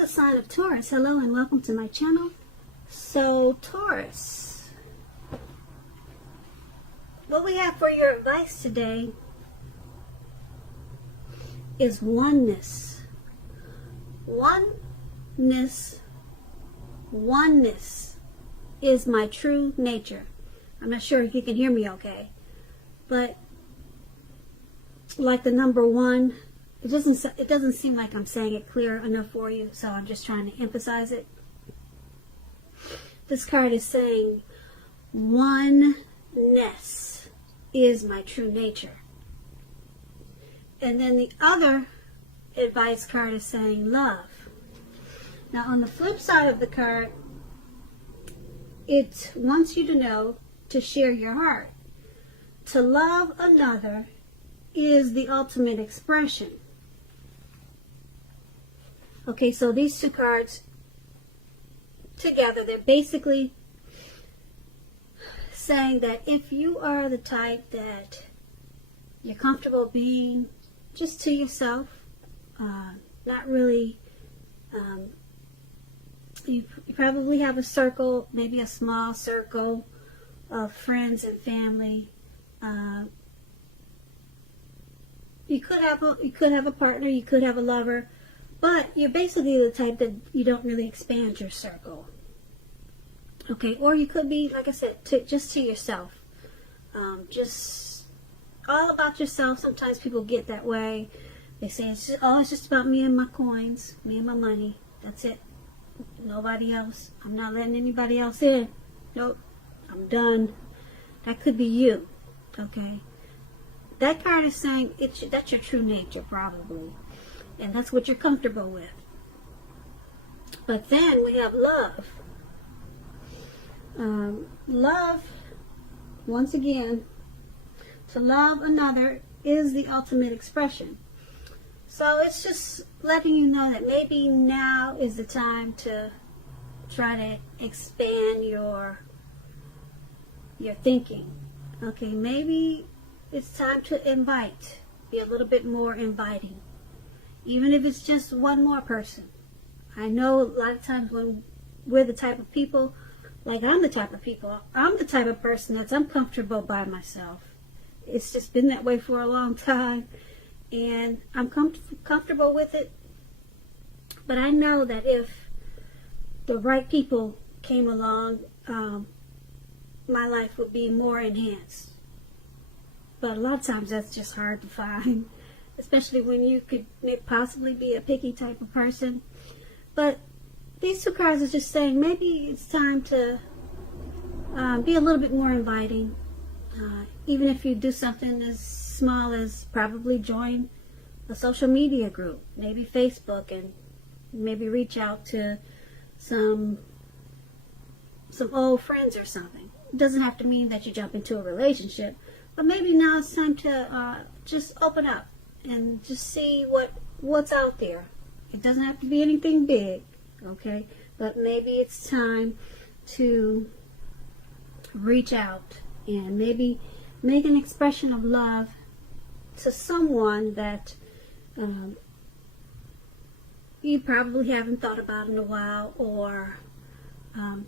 the sign of Taurus. Hello and welcome to my channel. So Taurus, what we have for your advice today is oneness. Oneness is my true nature. I'm not sure if you can hear me okay, but like the number one, it doesn't seem like I'm saying it clear enough for you, so I'm just trying to emphasize it. This card is saying oneness is my true nature. And then the other advice card is saying love. Now on the flip side of the card, it wants you to know to share your heart. To love another is the ultimate expression. Okay, so these two cards together, they're basically saying that if you are the type that you're comfortable being just to yourself, not really, you probably have a circle, maybe a small circle of friends and family. You could have a partner, you could have a lover, but you're basically the type that you don't really expand your circle. Okay, or you could be, like I said, just to yourself. Just all about yourself. Sometimes people get that way. They say, it's just about me and my coins, me and my money. That's it. Nobody else. I'm not letting anybody else in. Nope. I'm done. That could be you. Okay. That card is saying that's your true nature, probably. And that's what you're comfortable with. But then we have love. Love, once again, to love another is the ultimate expression. So it's just letting you know that maybe now is the time to try to expand your thinking. Okay, maybe it's time to invite. Be a little bit more inviting. Even if it's just one more person. I know a lot of times when we're the type of people, like I'm the type of person that's uncomfortable by myself. It's just been that way for a long time, and I'm comfortable with it. But I know that if the right people came along, my life would be more enhanced. But a lot of times that's just hard to find, especially when you could possibly be a picky type of person. But these two cards are just saying maybe it's time to be a little bit more inviting. Even if you do something as small as probably join a social media group, maybe Facebook, and maybe reach out to some old friends or something. It doesn't have to mean that you jump into a relationship, but maybe now it's time to just open up and just see what's out there. It doesn't have to be anything big, okay? But maybe it's time to reach out and maybe make an expression of love to someone that you probably haven't thought about in a while, or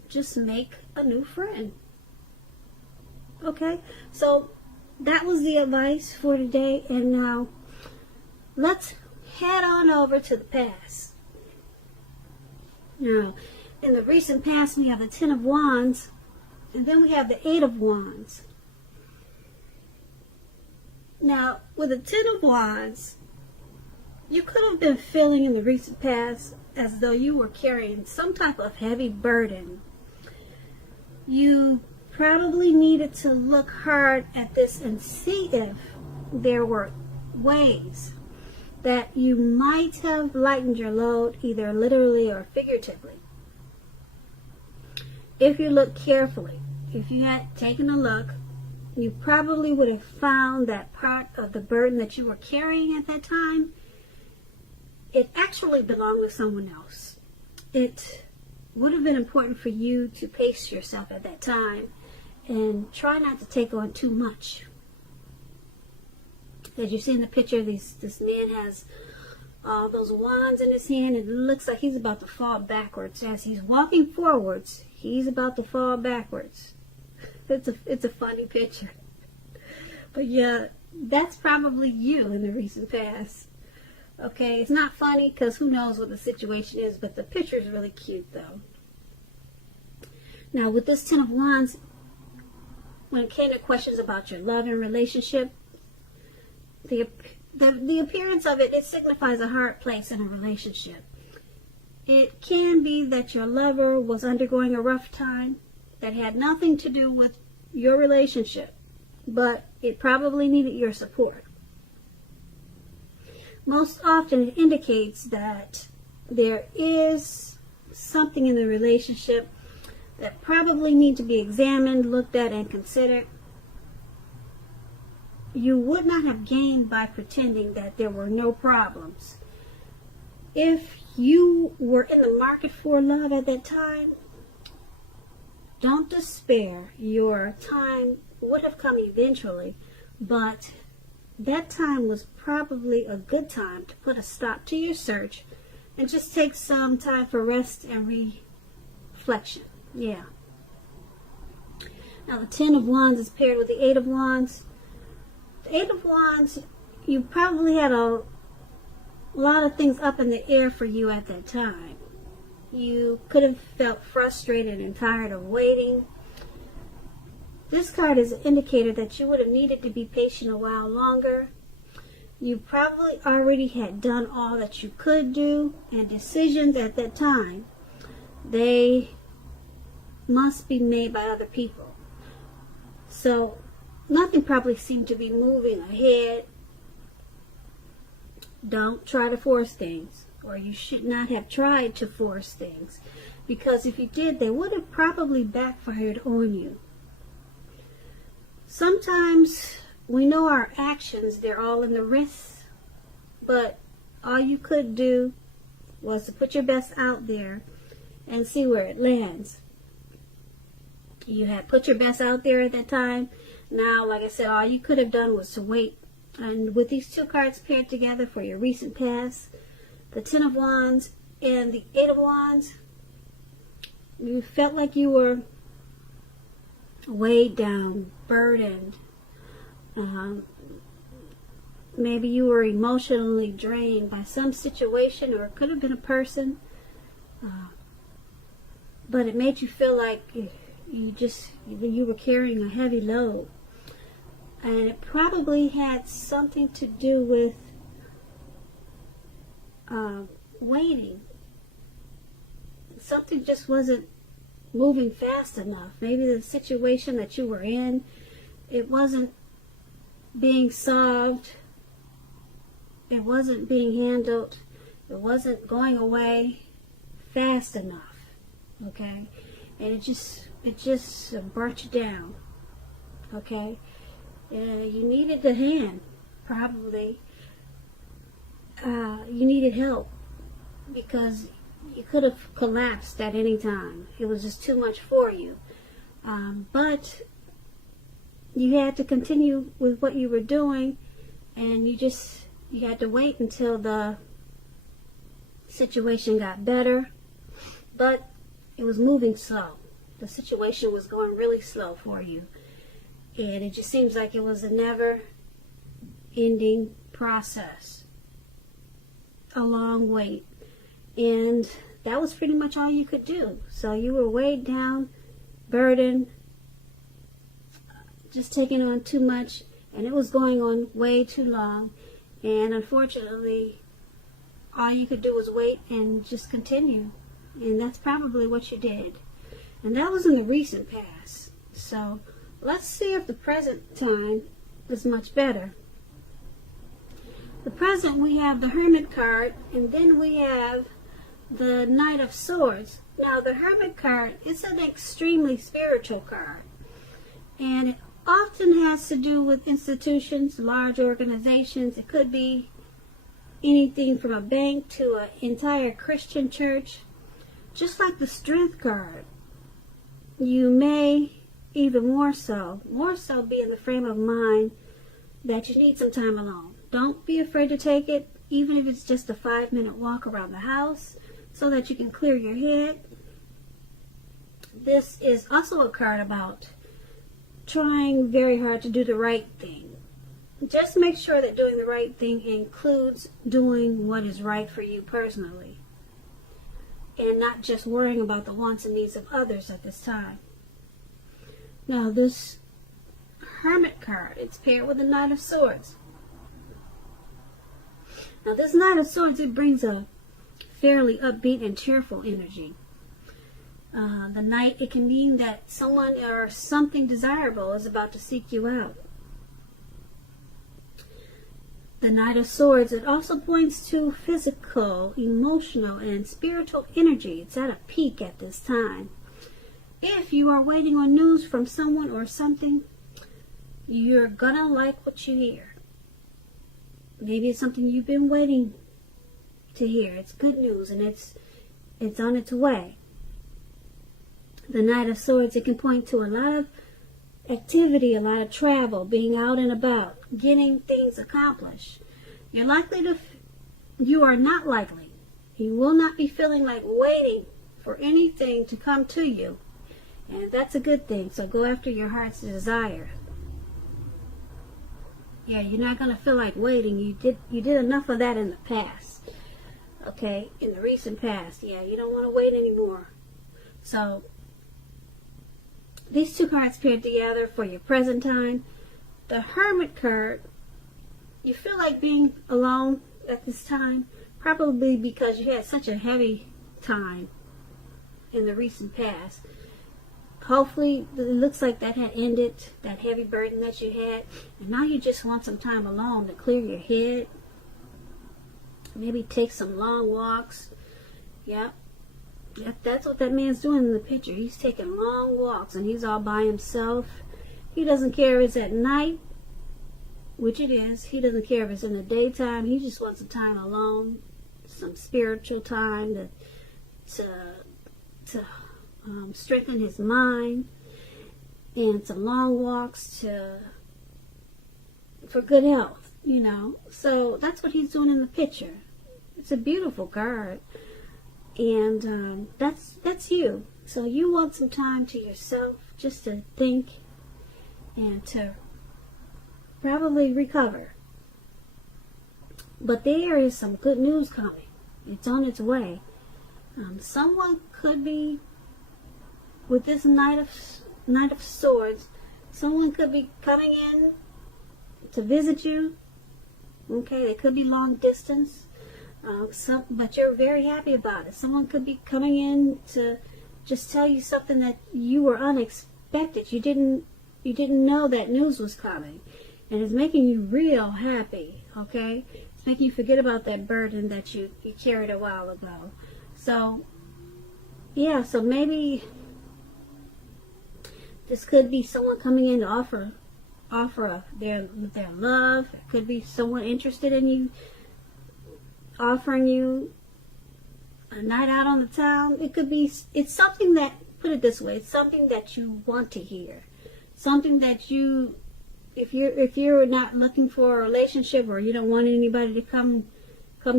just make a new friend. Okay? So that was the advice for today, and now let's head on over to the past. Now, in the recent past, we have the Ten of Wands, and then we have the Eight of Wands. Now, with the Ten of Wands, you could have been feeling in the recent past as though you were carrying some type of heavy burden. You probably needed to look hard at this and see if there were ways that you might have lightened your load, either literally or figuratively. If you look carefully, if you had taken a look, you probably would have found that part of the burden that you were carrying at that time, it actually belonged to someone else. It would have been important for you to pace yourself at that time and try not to take on too much. As you see in the picture, this man has those wands in his hand. It looks like he's about to fall backwards. As he's walking forwards, he's about to fall backwards. It's a funny picture. But yeah, that's probably you in the recent past. Okay, it's not funny because who knows what the situation is, but the picture is really cute though. Now with this Ten of Wands, when it came to questions about your love and relationship, the appearance of it signifies a hard place in a relationship. It can be that your lover was undergoing a rough time that had nothing to do with your relationship, but it probably needed your support. Most often it indicates that there is something in the relationship that probably need to be examined, looked at, and considered. You would not have gained by pretending that there were no problems. If you were in the market for love at that time, don't despair. Your time would have come eventually, but that time was probably a good time to put a stop to your search and just take some time for rest and reflection. Yeah. Now the Ten of Wands is paired with the Eight of Wands. The Eight of Wands, you probably had a lot of things up in the air for you at that time. You could have felt frustrated and tired of waiting. This card is an indicator that you would have needed to be patient a while longer. You probably already had done all that you could do, and decisions at that time, they must be made by other people. So nothing probably seemed to be moving ahead. Don't try to force things, or you should not have tried to force things, because if you did, they would have probably backfired on you. Sometimes we know our actions, they're all in the wrists, but all you could do was to put your best out there and see where it lands. You had put your best out there at that time. Now, like I said, all you could have done was to wait. And with these two cards paired together for your recent past, the Ten of Wands and the Eight of Wands, you felt like you were weighed down, burdened. Maybe you were emotionally drained by some situation, or it could have been a person. But it made you feel like you were carrying a heavy load. And it probably had something to do with waiting. Something just wasn't moving fast enough. Maybe the situation that you were in, it wasn't being solved. It wasn't being handled. It wasn't going away fast enough. Okay? And it just brought you down. Okay? You needed a hand, probably. You needed help because you could have collapsed at any time. It was just too much for you. But you had to continue with what you were doing, and you had to wait until the situation got better. But it was moving slow. The situation was going really slow for you. And it just seems like it was a never-ending process. A long wait. And that was pretty much all you could do. So you were weighed down, burdened, just taking on too much, and it was going on way too long. And unfortunately, all you could do was wait and just continue. And that's probably what you did. And that was in the recent past. So let's see if the present time is much better. The present, we have the Hermit card, and then we have the Knight of Swords. Now, the Hermit card is an extremely spiritual card, and it often has to do with institutions, large organizations. It could be anything from a bank to an entire Christian church. Just like the Strength card, you may even more so be in the frame of mind that you need some time alone. Don't be afraid to take it, even if it's just a 5-minute walk around the house so that you can clear your head. This is also a card about trying very hard to do the right thing. Just make sure that doing the right thing includes doing what is right for you personally, and not just worrying about the wants and needs of others at this time. Now this Hermit card, it's paired with the Knight of Swords. Now this Knight of Swords, it brings a fairly upbeat and cheerful energy. The Knight, it can mean that someone or something desirable is about to seek you out. The Knight of Swords, it also points to physical, emotional, and spiritual energy. It's at a peak at this time. If you are waiting on news from someone or something, you're gonna like what you hear. Maybe it's something you've been waiting to hear. It's good news, and it's on its way. The Knight of Swords, it can point to a lot of activity, a lot of travel, being out and about, getting things accomplished. You are not likely. You will not be feeling like waiting for anything to come to you. And that's a good thing. So go after your heart's desire. Yeah, you're not going to feel like waiting. You did enough of that in the past. Okay, in the recent past. Yeah, you don't want to wait anymore. So these two cards paired together for your present time. The Hermit card, you feel like being alone at this time, probably because you had such a heavy time in the recent past. Hopefully, it looks like that had ended, that heavy burden that you had, and now you just want some time alone to clear your head. Maybe take some long walks. Yep, that's what that man's doing in the picture. He's taking long walks, and he's all by himself. He doesn't care if it's at night, which it is. He doesn't care if it's in the daytime. He just wants some time alone, some spiritual time to strengthen his mind, and some long walks for good health, you know. So that's what he's doing in the picture. It's a beautiful card, and that's you. So you want some time to yourself, just to think and to probably recover. But there is some good news coming. It's on its way. Someone could be, with this Knight of Swords, someone could be coming in to visit you. Okay, it could be long distance, but you're very happy about it. Someone could be coming in to just tell you something that you were unexpected. You didn't know that news was coming, and it's making you real happy. Okay, it's making you forget about that burden that you carried a while ago. So yeah, so maybe this could be someone coming in to offer their love. It could be someone interested in you, offering you a night out on the town. It could be, it's something that, put it this way, it's something that you want to hear. Something that you, if you're not looking for a relationship, or you don't want anybody to come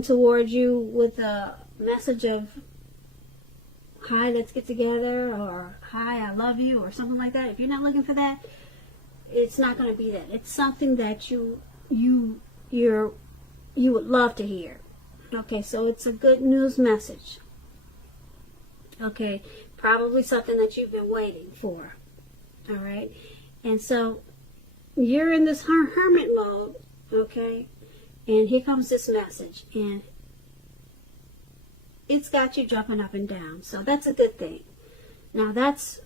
towards you with a message of, hi, let's get together, or hi, I love you, or something like that. If you're not looking for that, it's not going to be that. It's something that you would love to hear. Okay, so it's a good news message. Okay, probably something that you've been waiting for. All right, and so you're in this hermit mode. Okay, and here comes this message, and it's got you jumping up and down. So that's a good thing. Now that's,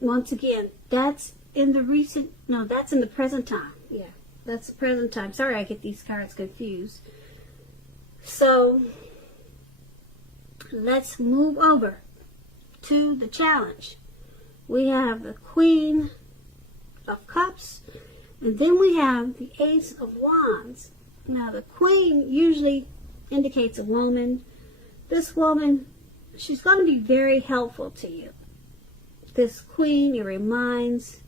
once again, that's in the present time. Yeah, that's the present time. Sorry, I get these cards confused. So let's move over to the challenge. We have the Queen of Cups, and then we have the Ace of Wands. Now the Queen usually indicates a woman. This woman, she's going to be very helpful to you. This Queen, it reminds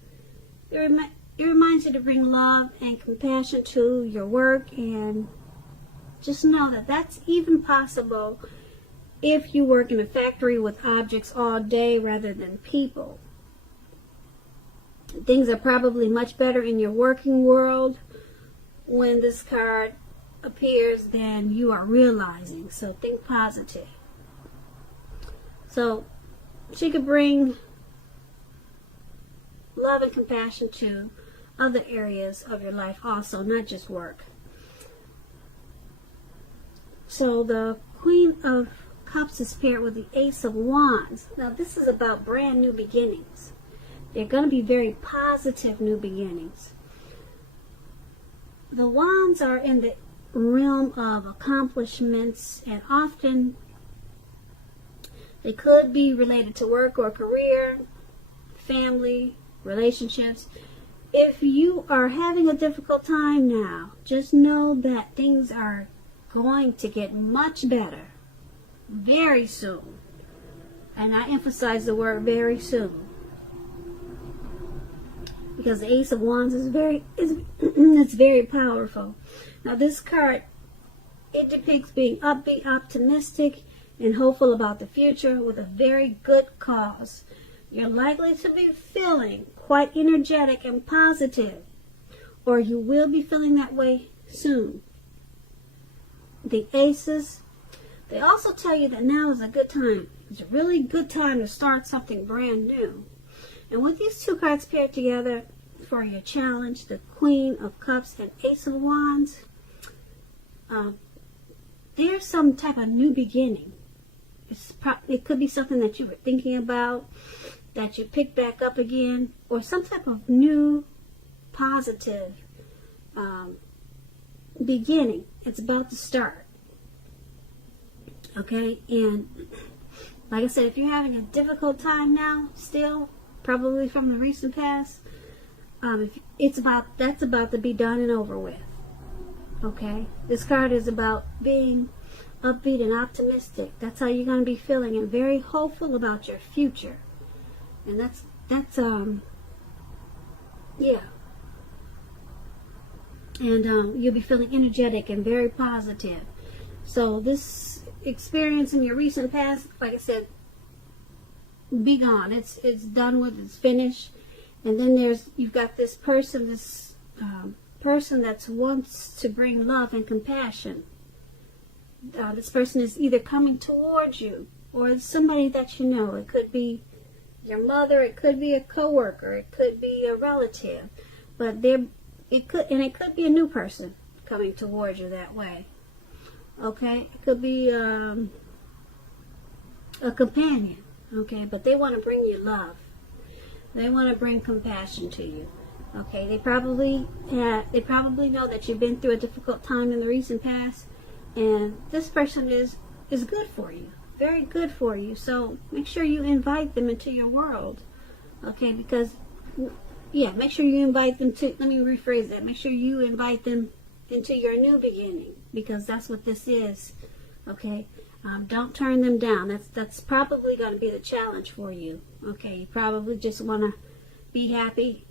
you to bring love and compassion to your work, and Just know that that's even possible if you work in a factory with objects all day rather than people. Things are probably much better in your working world when this card appears than you are realizing. So think positive. So she could bring love and compassion to other areas of your life also, not just work. So the Queen of Cups is paired with the Ace of Wands. Now this is about brand new beginnings. They're going to be very positive new beginnings. The Wands are in the realm of accomplishments, and often they could be related to work or career, family, relationships. If you are having a difficult time now, just know that things are going to get much better very soon. And I emphasize the word very soon, because the Ace of Wands is it's very powerful. Now this card, it depicts being upbeat, optimistic, and hopeful about the future with a very good cause. You're likely to be feeling quite energetic and positive, or you will be feeling that way soon. The Aces, they also tell you that now is a good time. It's a really good time to start something brand new. And with these two cards paired together for your challenge, the Queen of Cups and Ace of Wands, there's some type of new beginning. It could be something that you were thinking about, that you pick back up again, or some type of new positive beginning. It's about to start. Okay, and like I said, if you're having a difficult time now, still, probably from the recent past, that's about to be done and over with. Okay, this card is about being upbeat and optimistic. That's how you're going to be feeling, and very hopeful about your future. And that's yeah. And you'll be feeling energetic and very positive. So this experience in your recent past, like I said, be gone. It's done with. It's finished. And then you've got this person, person that wants to bring love and compassion. This person is either coming towards you, or it's somebody that you know. It could be your mother, it could be a coworker, it could be a relative, but it could be a new person coming towards you that way. Okay, it could be a companion. Okay, but they want to bring you love. They want to bring compassion to you. Okay, they probably know that you've been through a difficult time in the recent past, and this person is good for you, very good for you. So make sure you invite them into your world. Okay, because make sure you invite them to. Let me rephrase that. Make sure you invite them into your new beginning, because that's what this is. Okay, don't turn them down. That's probably going to be the challenge for you. Okay, you probably just want to be happy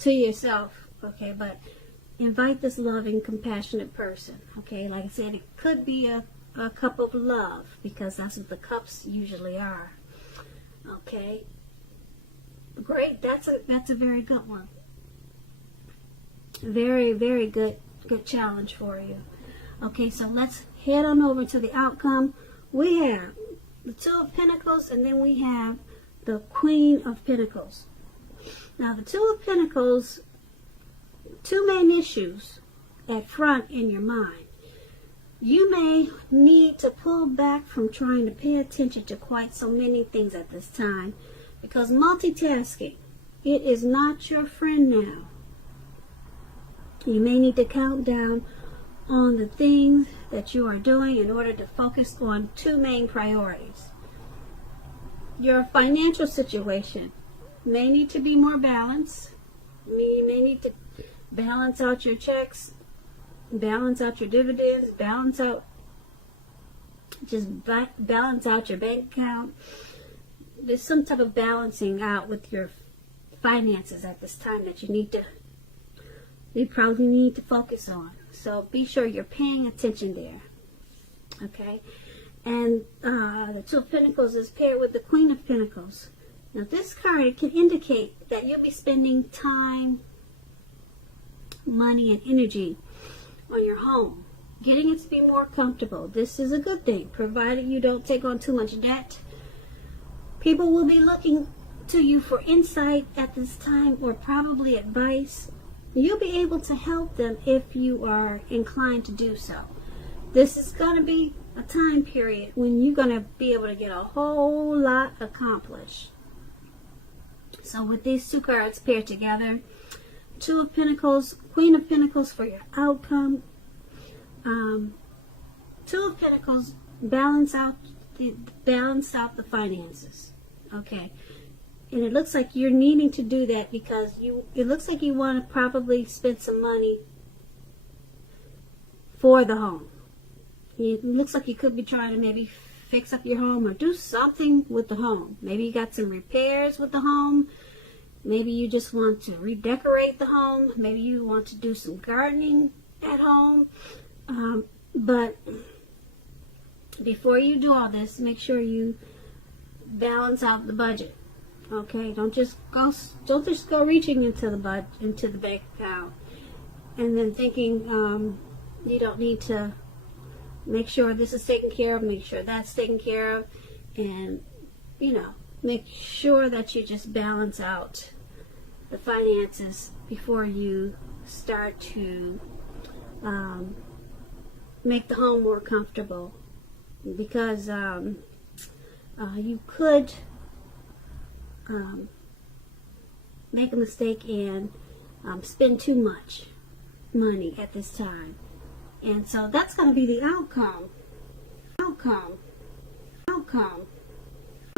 to yourself. Okay, but invite this loving, compassionate person. Okay, like I said, it could be a cup of love, because that's what the cups usually are. Okay, great. That's a very good one. Very, very good challenge for you. Okay, so let's head on over to the outcome. We have the Two of Pentacles, and then we have the Queen of Pentacles. Now, the Two of Pentacles, two main issues at front in your mind. You may need to pull back from trying to pay attention to quite so many things at this time, because multitasking, it is not your friend now. You may need to count down on the things that you are doing in order to focus on two main priorities. Your financial situation may need to be more balanced. You may need to balance out your checks, balance out your dividends, balance out your bank account. There's some type of balancing out with your finances at this time that you probably need to focus on. So be sure you're paying attention there. Okay? And the Two of Pentacles is paired with the Queen of Pentacles. Now this card can indicate that you'll be spending time, money, and energy on your home, getting it to be more comfortable. This is a good thing, provided you don't take on too much debt. People will be looking to you for insight at this time, or probably advice. You'll be able to help them if you are inclined to do so. This is going to be a time period when you're going to be able to get a whole lot accomplished. So with these two cards paired together, Two of Pentacles, Queen of Pentacles for your outcome. Two of Pentacles balance out the finances. Okay. And it looks like you're needing to do that because it looks like you want to probably spend some money for the home. It looks like you could be trying to maybe fix up your home or do something with the home. Maybe you got some repairs with the home. Maybe you just want to redecorate the home. Maybe you want to do some gardening at home. But before you do all this, make sure you balance out the budget. Okay, don't just go reaching into the bank account and then thinking you don't need to make sure this is taken care of, make sure that's taken care of, and make sure that you just balance out the finances before you start to make the home more comfortable, because you could make a mistake and spend too much money at this time. And so that's going to be the outcome.